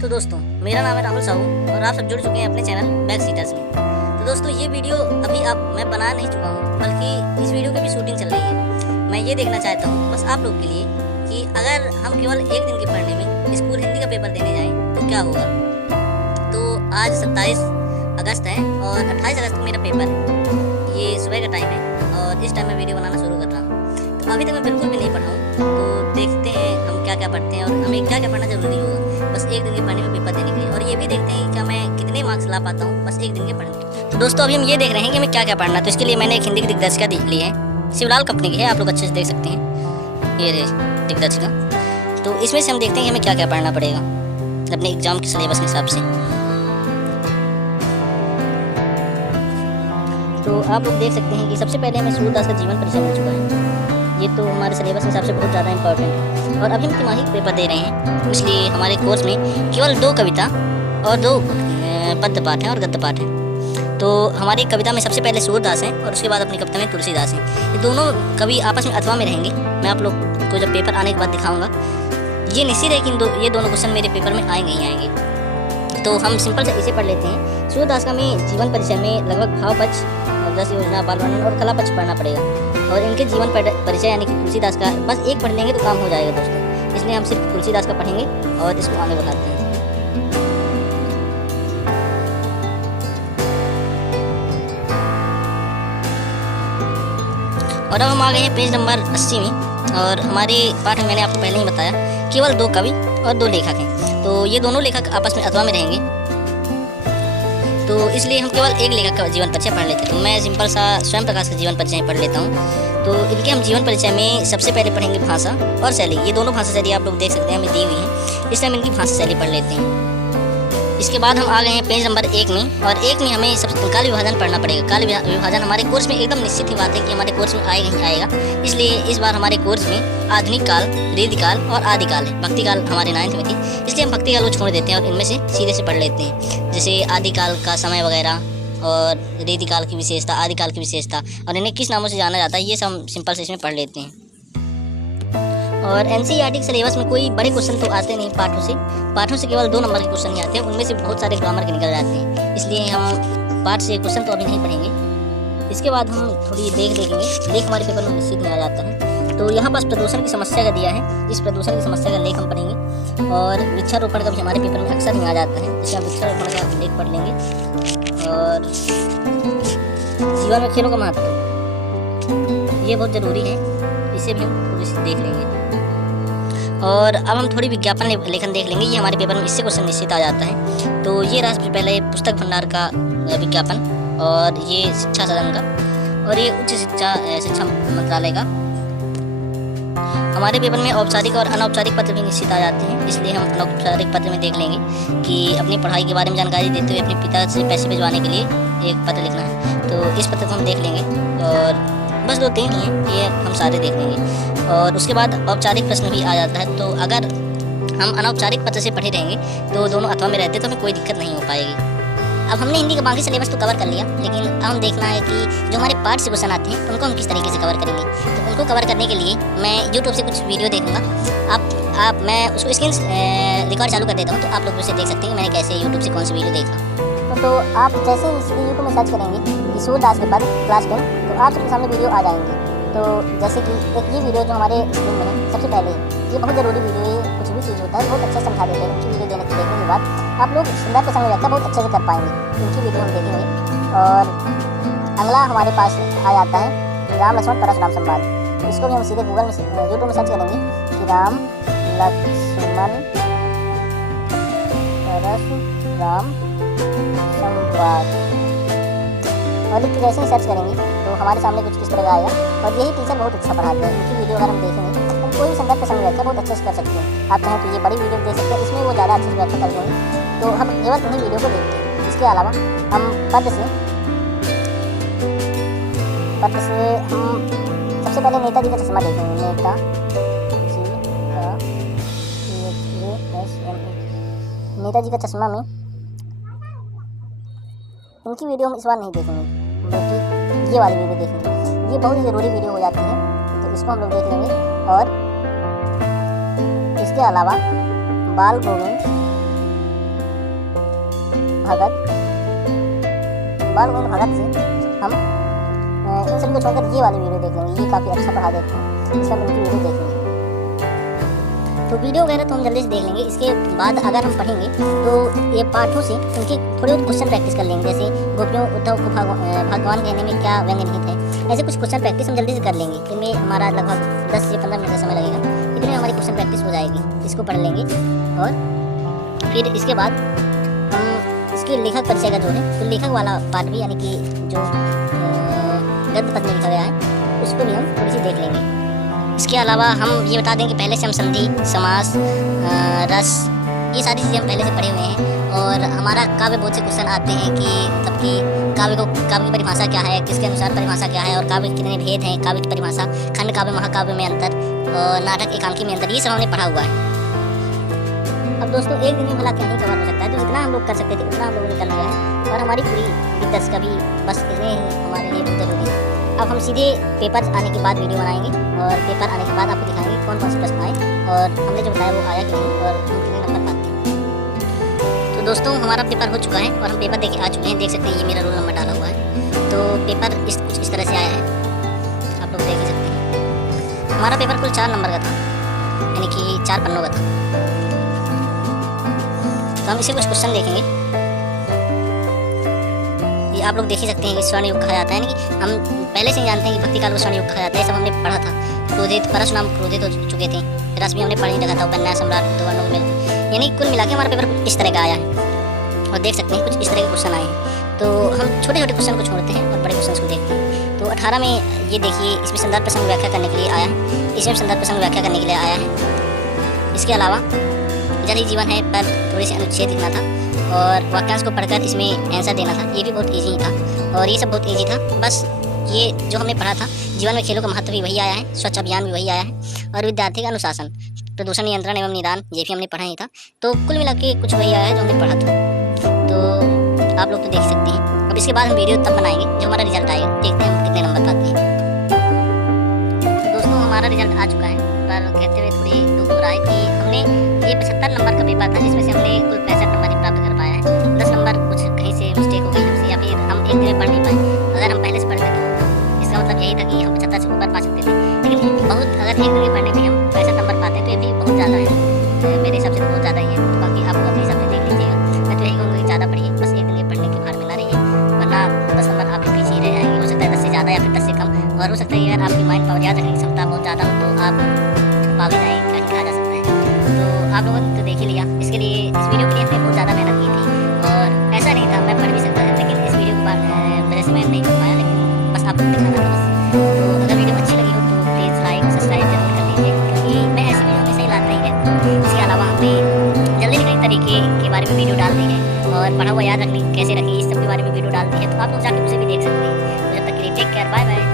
तो दोस्तों, मेरा नाम है राहुल साहू और आप सब जुड़ चुके हैं अपने चैनल बैक सीटर्स में। तो दोस्तों, ये वीडियो अभी मैं बना नहीं चुका हूँ, बल्कि इस वीडियो की भी शूटिंग चल रही है। मैं ये देखना चाहता हूँ बस आप लोग के लिए कि अगर हम केवल एक दिन के पढ़ने में स्कूल हिंदी का पेपर देने जाएँ तो क्या होगा। तो आज 27 अगस्त है और 28 अगस्त को मेरा पेपर है। ये सुबह का टाइम है और इस टाइम मैं वीडियो बनाना शुरू कर रहा हूँ। तो अभी तक मैं बिल्कुल भी नहीं पढ़ा हूँ, तो देखते हैं हम क्या क्या पढ़ते हैं और हमें क्या क्या पढ़ना जरूरी होगा बस एक दिन के पढ़ने में पेपर देने के लिए। और ये भी देखते हैं कि मैं कितने मार्क्स ला पाता हूँ बस एक दिन के पढ़ने में। तो दोस्तों, अभी हम ये देख रहे हैं कि हमें क्या क्या पढ़ना है। तो इसके लिए मैंने एक हिंदी की दिग्दर्शिका ली है, शिवलाल कंपनी की है, आप लोग अच्छे से देख सकते हैं ये दिग्दर्शिका। तो इसमें से हम देखते हैं कि हमें क्या क्या पढ़ना पड़ेगा अपने एग्जाम के सिलेबस के हिसाब से। तो आप लोग देख सकते हैं कि सबसे पहले हमें सूरदास का जीवन परिचय मिल चुका है। ये तो हमारे सिलेबस के हिसाब से बहुत ज़्यादा इंपॉर्टेंट है। और अभी हम तिमाही पेपर दे रहे हैं, इसलिए हमारे कोर्स में केवल 2 कविता और 2 पद्य पाठ हैं और गद्य पाठ हैं। तो हमारी कविता में सबसे पहले सूरदास हैं और उसके बाद अपनी कविता में तुलसीदास हैं। ये दोनों कवि आपस में अथवा में रहेंगे। मैं आप लोग को जब पेपर आने के बाद दिखाऊंगा। ये निश्चित है कि ये दोनों क्वेश्चन मेरे पेपर में आएंगे ही आएंगे। तो हम सिंपल से इसे पढ़ लेते हैं। सूरदास का में जीवन परिचय में लगभग भाव पक्ष, रस योजना, बाल वर्णन और कला पक्ष पढ़ना पड़ेगा। और इनके जीवन परिचय यानी कि तुलसीदास का बस एक पढ़ लेंगे तो काम हो जाएगा दोस्तों। इसलिए हम सिर्फ तुलसीदास का पढ़ेंगे और इसको आगे बढ़ाते हैं। और अब हम आ गए हैं पेज नंबर 80 में। और हमारे पाठ में मैंने आपको पहले ही बताया केवल 2 कवि और 2 लेखक हैं। तो ये दोनों लेखक आपस में अथवा में रहेंगे, तो इसलिए हम केवल एक लेखक का जीवन परिचय पढ़ लेते हैं। तो मैं सिंपल सा स्वयं प्रकाश का जीवन परिचय पढ़ लेता हूँ। तो इनके हम जीवन परिचय में सबसे पहले पढ़ेंगे भाषा और शैली। ये दोनों भाषा शैली आप लोग देख सकते हैं हमें दी हुई है, इसलिए हम इनकी भाषा शैली पढ़ लेते हैं। इसके बाद हम आ गए हैं पेज नंबर 1 में। और 1 में हमें सबसे काल विभाजन पढ़ना पड़ेगा। काल विभाजन हमारे कोर्स में एकदम निश्चित ही बात है कि हमारे कोर्स में आएगा ही आएगा। इसलिए इस बार हमारे कोर्स में आधुनिक काल, रीतिकाल और आदिकाल है। भक्ति काल हमारे 9th में थी, इसलिए हम भक्ति काल को छोड़ देते हैं और इनमें से सीधे से पढ़ लेते हैं। जैसे आदिकाल का समय वगैरह और रीतिकाल की विशेषता, आदिकाल की विशेषता और इन्हें किस नामों से जाना जाता है, ये सब हम सिंपल से इसमें पढ़ लेते हैं। और एनसीईआरटी के सिलेबस में कोई बड़े क्वेश्चन तो आते नहीं पाठों से केवल 2 नंबर के क्वेश्चन ही आते हैं। उनमें से बहुत सारे ग्रामर के निकल जाते हैं, इसलिए हम पाठ से क्वेश्चन तो अभी नहीं पढ़ेंगे। इसके बाद हम थोड़ी देखेंगे। लेख हमारे पेपर में निश्चित में आ जाता है। तो यहाँ पास प्रदूषण की समस्या का दिया है, इस प्रदूषण की समस्या का लेख हम पढ़ेंगे। और वृक्षारोपण का भी हमारे पेपर में अक्सर ही आ जाता है, जिससे हम वृक्षारोपण का लेख पढ़ लेंगे। और जीवन में खेलों का महत्व ये बहुत ज़रूरी है, इसे भी हम थोड़ी सी देख लेंगे। और अब हम थोड़ी विज्ञापन लेखन देख लेंगे। ये हमारे पेपर में इससे क्वेश्चन निश्चित आ जाता है। तो ये रहा सबसे पहले पुस्तक भंडार का विज्ञापन, और ये शिक्षा सदन का, और ये उच्च शिक्षा मंत्रालय का। हमारे पेपर में औपचारिक और अनौपचारिक पत्र भी निश्चित आ जाते हैं, इसलिए हम अनौपचारिक पत्र में देख लेंगे कि अपनी पढ़ाई के बारे में जानकारी देते हुए अपने पिता से पैसे भिजवाने के लिए एक पत्र लिखना है। तो इस पत्र को हम देख लेंगे। और बस 2-3 ही हैं, ये हम सारे देख लेंगे। और उसके बाद औपचारिक प्रश्न भी आ जाता है। तो अगर हम अनौपचारिक पत्र से पढ़े रहेंगे तो दोनों अथवा में रहते तो हमें कोई दिक्कत नहीं हो पाएगी। अब हमने हिंदी का बाकी सिलेबस तो कवर कर लिया, लेकिन अब हम देखना है कि जो हमारे पाठ से क्वेश्चन आते हैं उनको हम किस तरीके से कवर करेंगे। तो उनको कवर करने के लिए मैं यूट्यूब से कुछ वीडियो देखूँगा। मैं उसको स्क्रीन रिकॉर्ड चालू कर देता हूँ, तो आप लोग उसे देख सकते हैं मैंने कैसे यूट्यूब से कौन सी वीडियो देखा। तो आप जैसे ही यूट्यूब में सर्च करेंगे कि सूरदास के बाद क्लास 10, तो आप सबके सामने वीडियो आ जाएंगे। तो जैसे कि एक ये वीडियो जो हमारे स्क्रीन में है सबसे पहले, ये बहुत ज़रूरी वीडियो है। कुछ भी चीज़ होता है बहुत अच्छे से समझा देते हैं। उनकी वीडियो देखने के बाद आप लोग सुंदर के समय रहकर बहुत अच्छे से कर पाएंगे। उनकी वीडियो हम देखेंगे। और अगला हमारे पास आ जाता है राम लक्ष्मण परशुराम संवाद। इसको भी हम सीधे गूगल में यूट्यूब में सर्च करेंगे कि राम लक्ष्मण परशुराम संवाद, और जैसे ही सर्च करेंगे तो हमारे सामने कुछ इस तरह का आएगा। और यही टीचर बहुत अच्छा पढ़ाते हैं। उनकी वीडियो अगर हम देखेंगे हम कोई भी संदर्भ के समय रहकर बहुत अच्छे से कर सकते हैं। आप चाहें तो ये बड़ी वीडियो देख सकते हैं, इसमें वो ज़्यादा अच्छे से व्याख्या कर देंगे। तो हम केवल उन्हीं वीडियो को देखते हैं। इसके अलावा हम पत्र से हम सबसे पहले नेताजी का चश्मा देखेंगे। नेताजी का चश्मा में इनकी वीडियो हम इस बार नहीं देखेंगे, बल्कि ये वाली वीडियो देखेंगे। ये बहुत ही ज़रूरी वीडियो हो जाती है, तो इसको हम लोग देख लेंगे। और इसके अलावा बाल गोविंद भगत, बाल गोविंद भगत से हम इन सभी को छोड़कर ये वाली वीडियो देख लेंगे। ये काफ़ी अच्छा पढ़ा देते हैं, इसमें उनकी वीडियो देख लेंगे। तो वीडियो वगैरह तो हम जल्दी से देख लेंगे। इसके बाद अगर हम पढ़ेंगे तो ये पाठों से उनके थोड़े बहुत क्वेश्चन प्रैक्टिस कर लेंगे। जैसे गोपियों उद्धव को भगवान कहने में क्या व्यंग्य निहित है, ऐसे कुछ क्वेश्चन प्रैक्टिस हम जल्दी से कर लेंगे। इनमें हमारा लगभग 10 से 15 मिनट का समय लगेगा, इतने हमारी क्वेश्चन प्रैक्टिस हो जाएगी। इसको पढ़ लेंगे और फिर इसके बाद हम इसके लेखक परिचय का जो है, तो लेखक वाला पार्ट भी, यानी कि जो गद्य पद में लिखा गया है, उसको भी हम थोड़ी सी देख लेंगे। इसके अलावा हम ये बता दें कि पहले से हम संधि, समास, रस, ये सारी चीज़ें हम पहले से पढ़े हुए हैं। और हमारा काव्य बहुत से क्वेश्चन आते हैं कि मतलब कि काव्य की परिभाषा क्या है, किसके अनुसार परिभाषा क्या है, और काव्य के कितने भेद हैं, काव्य की परिभाषा, खंड काव्य महाकाव्य में अंतर, और नाटक एकांकी में अंतर, ये सब हमने पढ़ा हुआ है। अब दोस्तों एक दिन में भला क्या ही कवर हो सकता है, तो जितना हम लोग कर सकते थे उतना हम लोगों ने कर लिया है, और हमारी पूरी दिक्कत का भी बस इतने ही हमारे लिए जरूरी है। अब हम सीधे पेपर आने के बाद वीडियो बनाएंगे, और पेपर आने के बाद आपको दिखाएंगे कौन कौन से प्रश्न आए और हमने जो बताया वो आया कि नहीं, और हम कितने नंबर पाते हैं। तो दोस्तों हमारा पेपर हो चुका है और हम पेपर देके आ चुके हैं। देख सकते हैं ये मेरा रोल नंबर डाला हुआ है। तो पेपर कुछ इस तरह से आया है, आप लोग देख ही सकते हैं। हमारा पेपर कुल 4 नंबर का था, यानी कि 4 पन्नों का था। तो हम इसे कुछ क्वेश्चन देखेंगे। ये आप लोग देख ही सकते हैं कि स्वर्ण युग कहा जाता है, यानी कि हम पहले से ही जानते हैं कि भक्ति काल को स्वर्ण युग कहा जाता है। सब हमने पढ़ा था। क्रोधित, परशुराम क्रोधित हो चुके थे, रस भी हमने पढ़ ही रखा था, उपन्यास सम्राट, दो वर्णों में, यानी कुल मिला के हमारा पेपर इस तरह का आया है। और देख सकते हैं कुछ इस तरह के क्वेश्चन आए हैं। तो हम छोटे छोटे क्वेश्चन को छोड़ते हैं और बड़े क्वेश्चन को देखते हैं। तो 18 में ये देखिए, इसमें संदर्भ प्रसंग व्याख्या करने के लिए आया है, इसमें संदर्भ प्रसंग व्याख्या करने के लिए आया है। इसके अलावा जल ही जीवन है पर थोड़े से अनुच्छेद लिखना था, और वाक्यांश को पढ़कर इसमें आंसर देना था। ये भी बहुत ईजी था, और ये सब बहुत ईजी था। बस ये जो हमने पढ़ा था, जीवन में खेलों का महत्व भी वही आया है, स्वच्छ अभियान भी वही आया है, और विद्यार्थी का अनुशासन, प्रदूषण नियंत्रण एवं निदान, ये भी हमने पढ़ा ही था। तो कुल मिला के कुछ वही आया है जो हमने पढ़ा था। तो आप लोग तो देख सकते हैं। अब इसके बाद हम वीडियो तब बनाएंगे जो हमारा रिजल्ट आएगा, देखते हैं हम कितने नंबर पाते हैं। तो दोस्तों हमारा रिजल्ट आ चुका है, पर कहते हुए थोड़ी दुख हो रहा है कि हमने ये 75 नंबर का पेपर था, जिसमें से हमने कुल 65 नंबर ही प्राप्त कर पाया है। 10 नंबर कुछ कहीं से मिस्टेक हो गई हमसे, या फिर हम एक दिन में पढ़ नहीं पाए। अगर हम पहले से पढ़ते तो इसका मतलब यही था कि हम 75 से ऊपर पा सकते थे। लेकिन बहुत, अगर एक दिन में पढ़ने में हम 65 नंबर पाते हैं तो ये भी बहुत ज़्यादा है। मेरे हिसाब से बहुत ज़्यादा ही है। बाकी आप अपने हिसाब से देख लीजिएगा। मैं तो यही कहूँगा कि ज़्यादा पढ़िए, बस एक दिन में पढ़ने के भार में ना रहिए, वरना 10 नंबर आपके पीछे ही रह जाएंगे। हो सकता है 10 से ज़्यादा या फिर 10 से कम, और हो सकता है अगर आपकी माइंड पावर याद रखने की क्षमता बहुत ज़्यादा हो तो आप पा भी जाएंगे, कहा जा सकता है। तो आप लोगों ने तो देख ही लिया। इसके लिए, इस वीडियो के लिए हमने बहुत ज़्यादा मेहनत की थी, और ऐसा नहीं था, मैं पढ़ भी सकता था, लेकिन इस वीडियो की वजह से मैं नहीं कर पाया। लेकिन बस आपको दिखाना था बस। तो अगर वीडियो अच्छी लगी हो तो प्लीज़ लाइक सब्सक्राइब जरूर कर लीजिए, क्योंकि मैं ऐसी वीडियो हमेशा ही लाता ही रहता हूँ। इसके अलावा हमने जल्दी से कई तरीके के बारे में वीडियो डाल दी है, और पढ़ा हुआ याद रखने कैसे रखें इस सब के बारे में वीडियो डाल दी है। तो आप लोग जाके उसे भी देख सकते हैं। तो जब तक के लिए टेक केयर, बाय बाय।